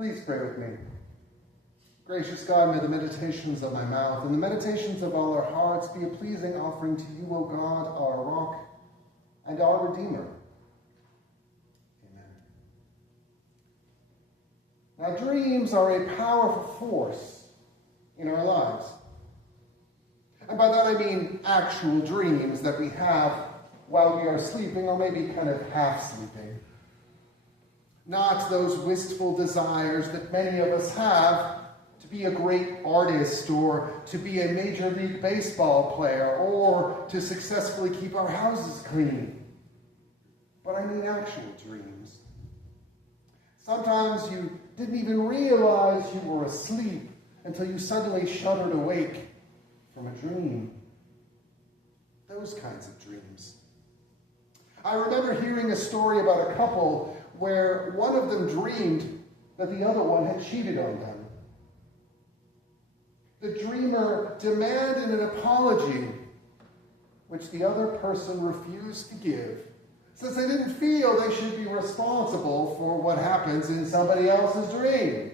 Please pray with me. Gracious God, may the meditations of my mouth and the meditations of all our hearts be a pleasing offering to you, O God, our rock and our Redeemer. Amen. Now, dreams are a powerful force in our lives. And by that I mean actual dreams that we have while we are sleeping, or maybe kind of half sleeping. Not those wistful desires that many of us have to be a great artist, or to be a Major League Baseball player, or to successfully keep our houses clean. But I mean actual dreams. Sometimes you didn't even realize you were asleep until you suddenly shuddered awake from a dream. Those kinds of dreams. I remember hearing a story about a couple where one of them dreamed that the other one had cheated on them. The dreamer demanded an apology, which the other person refused to give, since they didn't feel they should be responsible for what happens in somebody else's dream.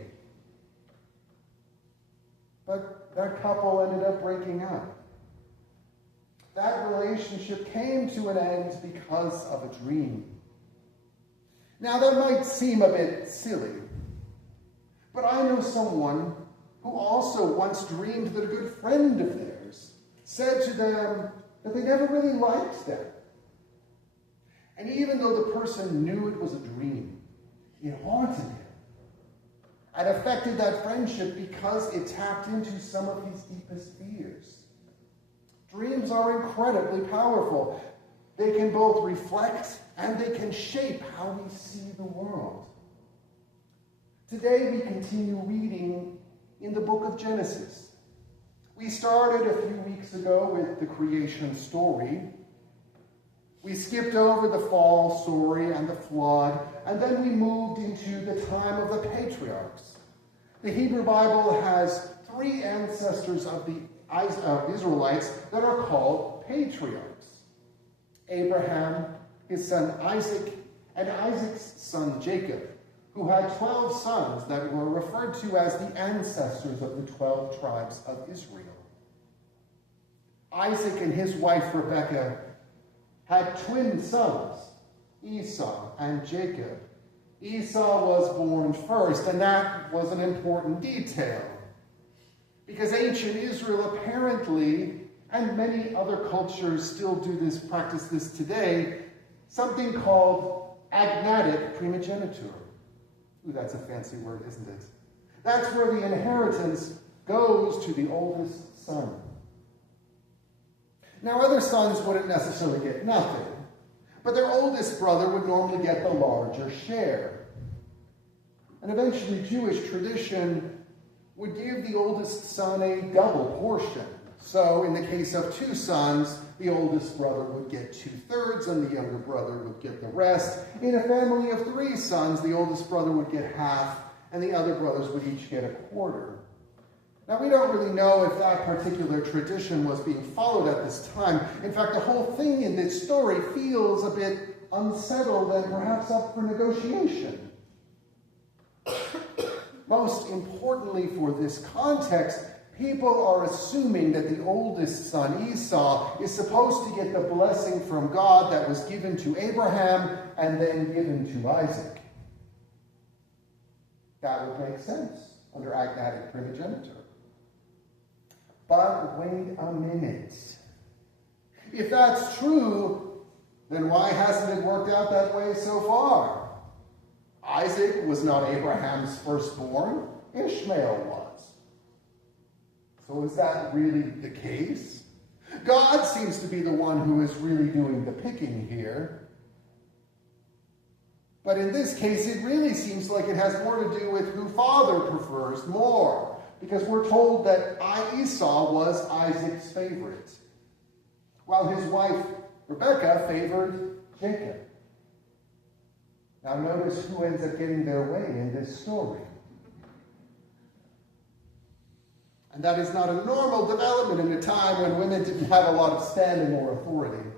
But that couple ended up breaking up. That relationship came to an end because of a dream. Now, that might seem a bit silly, but I know someone who also once dreamed that a good friend of theirs said to them that they never really liked them. And even though the person knew it was a dream, it haunted him and affected that friendship because it tapped into some of his deepest fears. Dreams are incredibly powerful. They can both reflect and they can shape how we see the world. Today we continue reading in the book of Genesis. We started a few weeks ago with the creation story. We skipped over the fall story and the flood, and then we moved into the time of the patriarchs. The Hebrew Bible has three ancestors of the Israelites that are called patriarchs: Abraham, his son Isaac, and Isaac's son Jacob, who had 12 sons that were referred to as the ancestors of the 12 tribes of Israel. Isaac and his wife Rebekah had twin sons, Esau and Jacob. Esau was born first, and that was an important detail, because ancient Israel apparently, and many other cultures still practice this today, something called agnatic primogeniture. Ooh, that's a fancy word, isn't it? That's where the inheritance goes to the oldest son. Now, other sons wouldn't necessarily get nothing, but their oldest brother would normally get the larger share. And eventually, Jewish tradition would give the oldest son a double portion. So, in the case of two sons, the oldest brother would get 2/3 and the younger brother would get the rest. In a family of three sons, the oldest brother would get half and the other brothers would each get a quarter. Now, we don't really know if that particular tradition was being followed at this time. In fact, the whole thing in this story feels a bit unsettled and perhaps up for negotiation. Most importantly for this context, people are assuming that the oldest son, Esau, is supposed to get the blessing from God that was given to Abraham and then given to Isaac. That would make sense under agnatic primogeniture. But wait a minute. If that's true, then why hasn't it worked out that way so far? Isaac was not Abraham's firstborn. Ishmael was. So is that really the case? God seems to be the one who is really doing the picking here. But in this case, it really seems like it has more to do with who father prefers more, because we're told that Esau was Isaac's favorite, while his wife Rebekah favored Jacob. Now notice who ends up getting their way in this story. And that is not a normal development in a time when women didn't have a lot of standing or authority.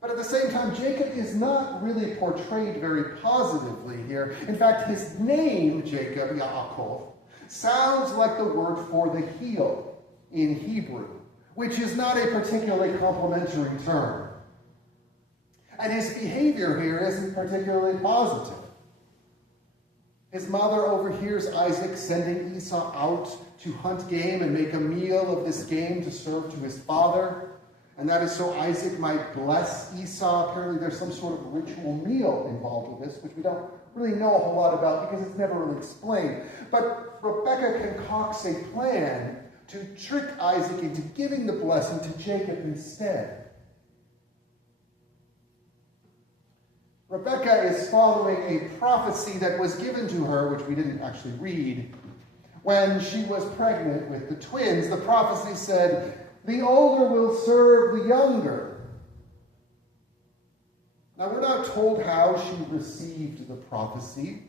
But But at the same time, Jacob is not really portrayed very positively here. In fact, his name, Jacob, Yaakov, sounds like the word for the heel in Hebrew, which is not a particularly complimentary term. And his behavior here isn't particularly positive. His mother overhears Isaac sending Esau out to hunt game and make a meal of this game to serve to his father. And that is so Isaac might bless Esau. Apparently there's some sort of ritual meal involved with this, which we don't really know a whole lot about because it's never really explained. But Rebekah concocts a plan to trick Isaac into giving the blessing to Jacob instead. Rebekah is following a prophecy that was given to her, which we didn't actually read, when she was pregnant with the twins. The prophecy said, "The older will serve the younger." Now, we're not told how she received the prophecy,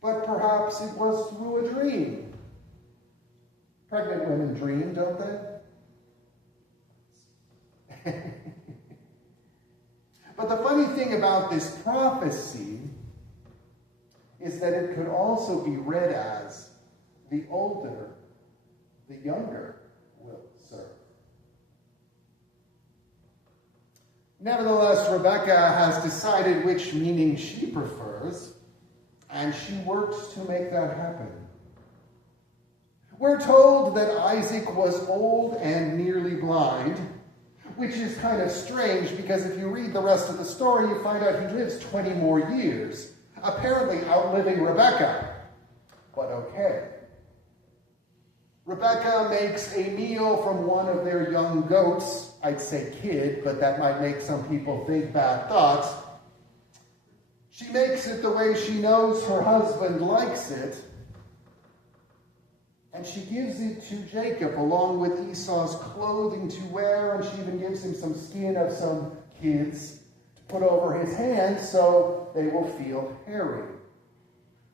but perhaps it was through a dream. Pregnant women dream, don't they? But the funny thing about this prophecy is that it could also be read as, the older, the younger will serve. Nevertheless, Rebekah has decided which meaning she prefers, and she works to make that happen. We're told that Isaac was old and nearly blind, which is kind of strange because if you read the rest of the story, you find out he lives 20 more years, apparently outliving Rebekah. But okay. Rebekah makes a meal from one of their young goats. I'd say kid, but that might make some people think bad thoughts. She makes it the way she knows her husband likes it. And she gives it to Jacob along with Esau's clothing to wear, and she even gives him some skin of some kids to put over his hands so they will feel hairy.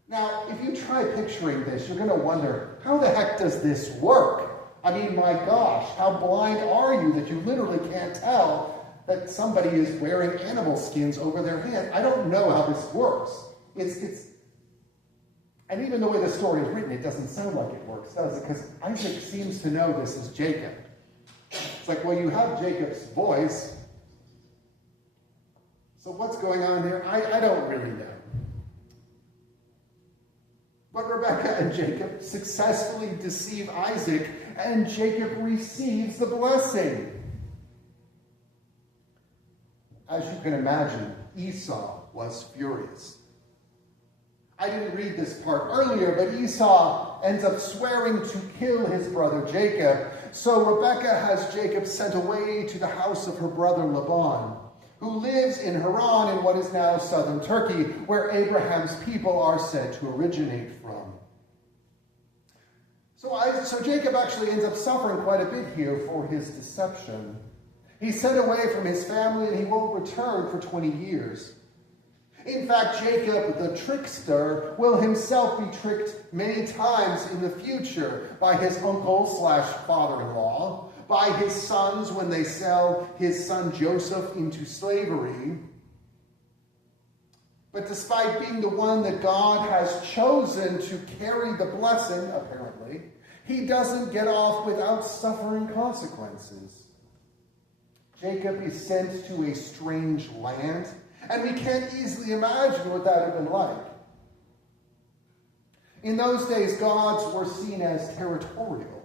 Now, if you try picturing this, you're going to wonder, how the heck does this work? I mean, my gosh, how blind are you that you literally can't tell that somebody is wearing animal skins over their hands? I don't know how this works. And even the way the story is written, it doesn't sound like it works, does it? Because Isaac seems to know this is Jacob. It's like, well, you have Jacob's voice. So what's going on here? I don't really know. But Rebekah and Jacob successfully deceive Isaac, and Jacob receives the blessing. As you can imagine, Esau was furious. I didn't read this part earlier, but Esau ends up swearing to kill his brother Jacob. So Rebekah has Jacob sent away to the house of her brother Laban, who lives in Haran in what is now southern Turkey, where Abraham's people are said to originate from. So Jacob actually ends up suffering quite a bit here for his deception. He's sent away from his family and he won't return for 20 years. In fact, Jacob, the trickster, will himself be tricked many times in the future by his uncle/father-in-law, by his sons when they sell his son Joseph into slavery. But despite being the one that God has chosen to carry the blessing, apparently, he doesn't get off without suffering consequences. Jacob is sent to a strange land, and we can't easily imagine what that would have been like. In those days, gods were seen as territorial.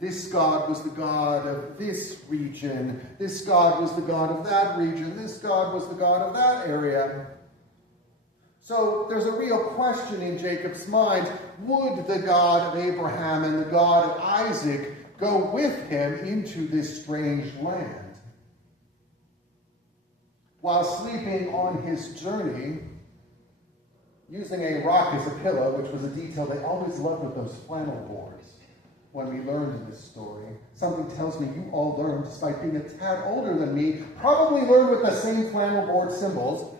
This god was the god of this region. This god was the god of that region. This god was the god of that area. So there's a real question in Jacob's mind. Would the God of Abraham and the God of Isaac go with him into this strange land? While sleeping on his journey, using a rock as a pillow, which was a detail they always loved with those flannel boards when we learned this story. Something tells me you all learned, despite being a tad older than me, probably learned with the same flannel board symbols.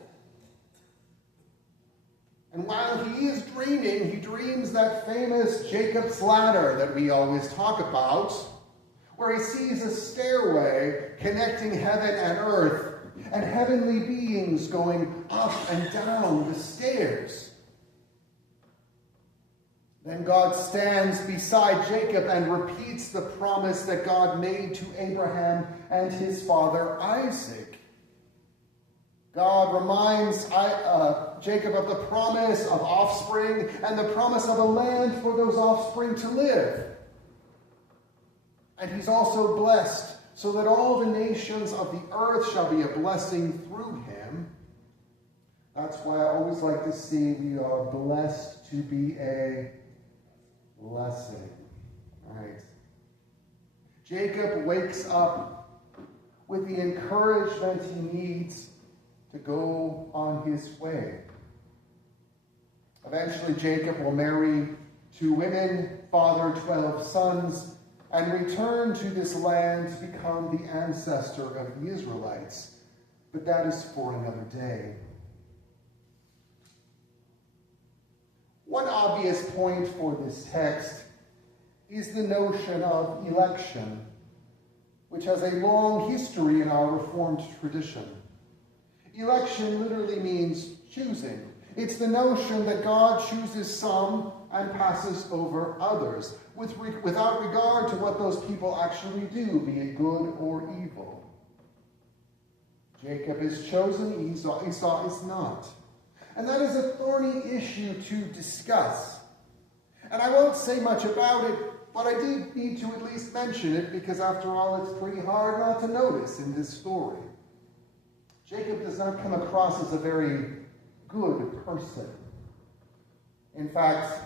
And while he is dreaming, he dreams that famous Jacob's ladder that we always talk about, where he sees a stairway connecting heaven and earth. and heavenly beings going up and down the stairs. Then God stands beside Jacob and repeats the promise that God made to Abraham and his father Isaac. God reminds Jacob of the promise of offspring and the promise of a land for those offspring to live. And he's also blessed so that all the nations of the earth shall be a blessing through him. That's why I always like to see we are blessed to be a blessing. Right? Jacob wakes up with the encouragement he needs to go on his way. Eventually, Jacob will marry 2 women, father 12 sons, and return to this land to become the ancestor of the Israelites. But that is for another day. One obvious point for this text is the notion of election, which has a long history in our Reformed tradition. Election literally means choosing. It's the notion that God chooses some and passes over others, without regard to what those people actually do, be it good or evil. Jacob is chosen, Esau is not. And that is a thorny issue to discuss. And I won't say much about it, but I do need to at least mention it, because after all, it's pretty hard not to notice in this story. Jacob does not come across as a very good person. In fact,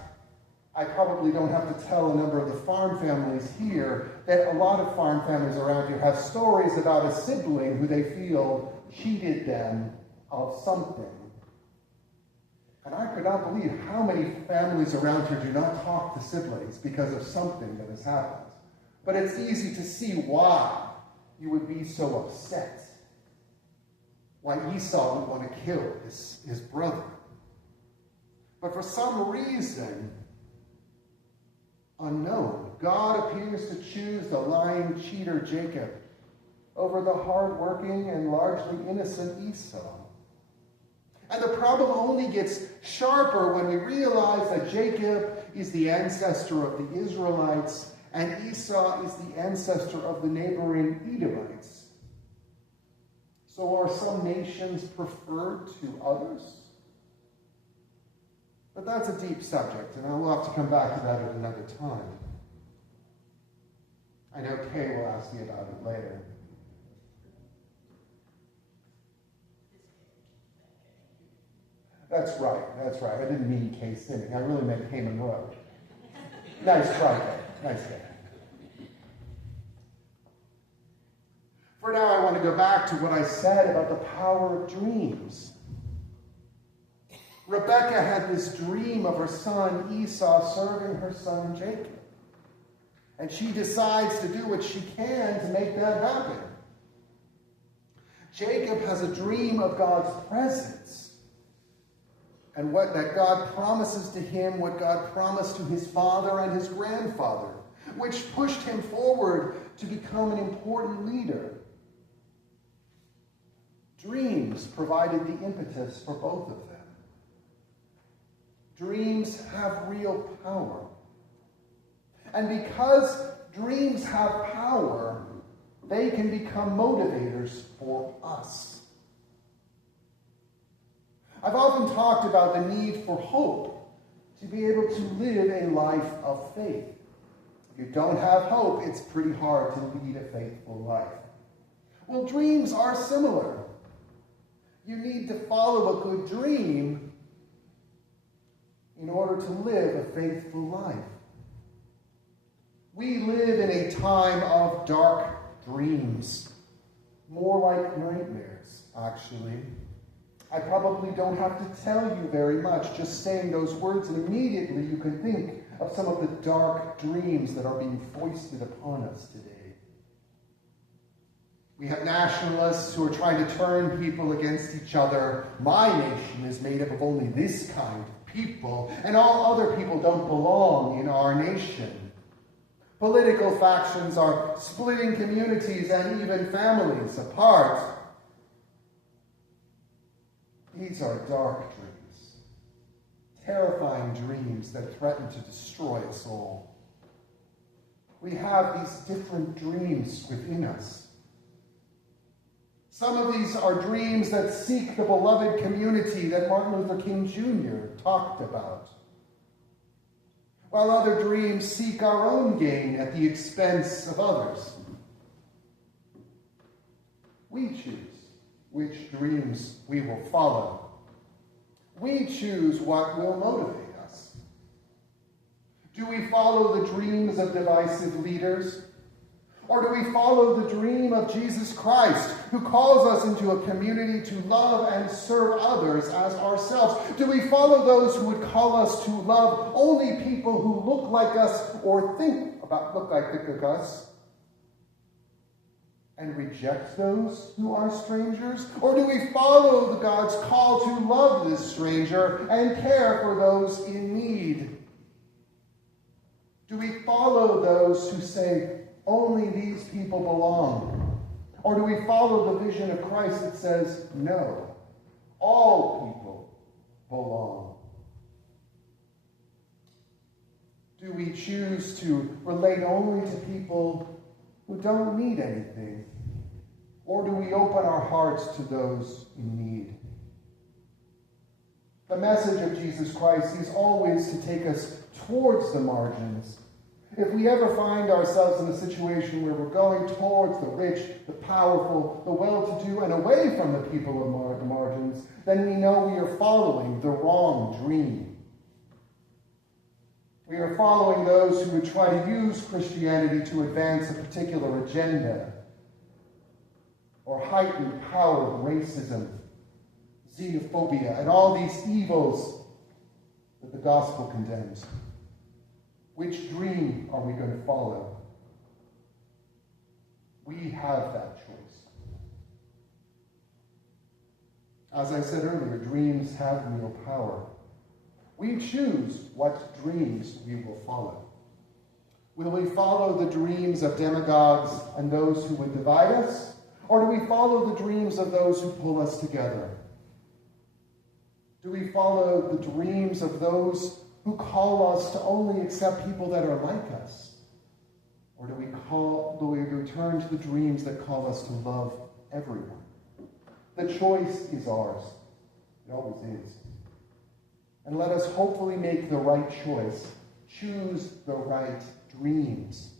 I probably don't have to tell a number of the farm families here that a lot of farm families around here have stories about a sibling who they feel cheated them of something. And I could not believe how many families around here do not talk to siblings because of something that has happened. But it's easy to see why you would be so upset. Why Esau would want to kill his brother. But for some reason unknown, God appears to choose the lying cheater Jacob over the hard-working and largely innocent Esau. And the problem only gets sharper when we realize that Jacob is the ancestor of the Israelites and Esau is the ancestor of the neighboring Edomites. So are some nations preferred to others? But that's a deep subject, and I will have to come back to that at another time. I know Kay will ask me about it later. That's right. I didn't mean Kay Sinning. I really meant Kay Monroe. Nice try, Kay. Nice guy. For now, I want to go back to what I said about the power of dreams. Rebekah had this dream of her son Esau serving her son Jacob. And she decides to do what she can to make that happen. Jacob has a dream of God's presence. And that God promises to him what God promised to his father and his grandfather, which pushed him forward to become an important leader. Dreams provided the impetus for both of them. Dreams have real power. And because dreams have power, they can become motivators for us. I've often talked about the need for hope to be able to live a life of faith. If you don't have hope, it's pretty hard to lead a faithful life. Well, dreams are similar. You need to follow a good dream in order to live a faithful life. We live in a time of dark dreams, more like nightmares, actually. I probably don't have to tell you very much, just saying those words, and immediately you can think of some of the dark dreams that are being foisted upon us today. We have nationalists who are trying to turn people against each other. My nation is made up of only this kind of people, and all other people don't belong in our nation. Political factions are splitting communities and even families apart. These are dark dreams, terrifying dreams that threaten to destroy us all. We have these different dreams within us. Some of these are dreams that seek the beloved community that Martin Luther King Jr. talked about, while other dreams seek our own gain at the expense of others. We choose which dreams we will follow. We choose what will motivate us. Do we follow the dreams of divisive leaders? Or do we follow the dream of Jesus Christ, who calls us into a community to love and serve others as ourselves? Do we follow those who would call us to love only people who look like us or look like us, and reject those who are strangers? Or do we follow the God's call to love this stranger and care for those in need? Do we follow those who say, only these people belong? Or do we follow the vision of Christ that says, no, all people belong? Do we choose to relate only to people who don't need anything? Or do we open our hearts to those in need? The message of Jesus Christ is always to take us towards the margins. If we ever find ourselves in a situation where we're going towards the rich, the powerful, the well-to-do, and away from the people of the margins, then we know we are following the wrong dream. We are following those who would try to use Christianity to advance a particular agenda, or heighten power of racism, xenophobia, and all these evils that the gospel condemns. Which dream are we going to follow? We have that choice. As I said earlier, dreams have real power. We choose what dreams we will follow. Will we follow the dreams of demagogues and those who would divide us? Or do we follow the dreams of those who pull us together? Do we follow the dreams of those who call us to only accept people that are like us? Or do we return to the dreams that call us to love everyone? The choice is ours. It always is. And let us hopefully make the right choice. Choose the right dreams.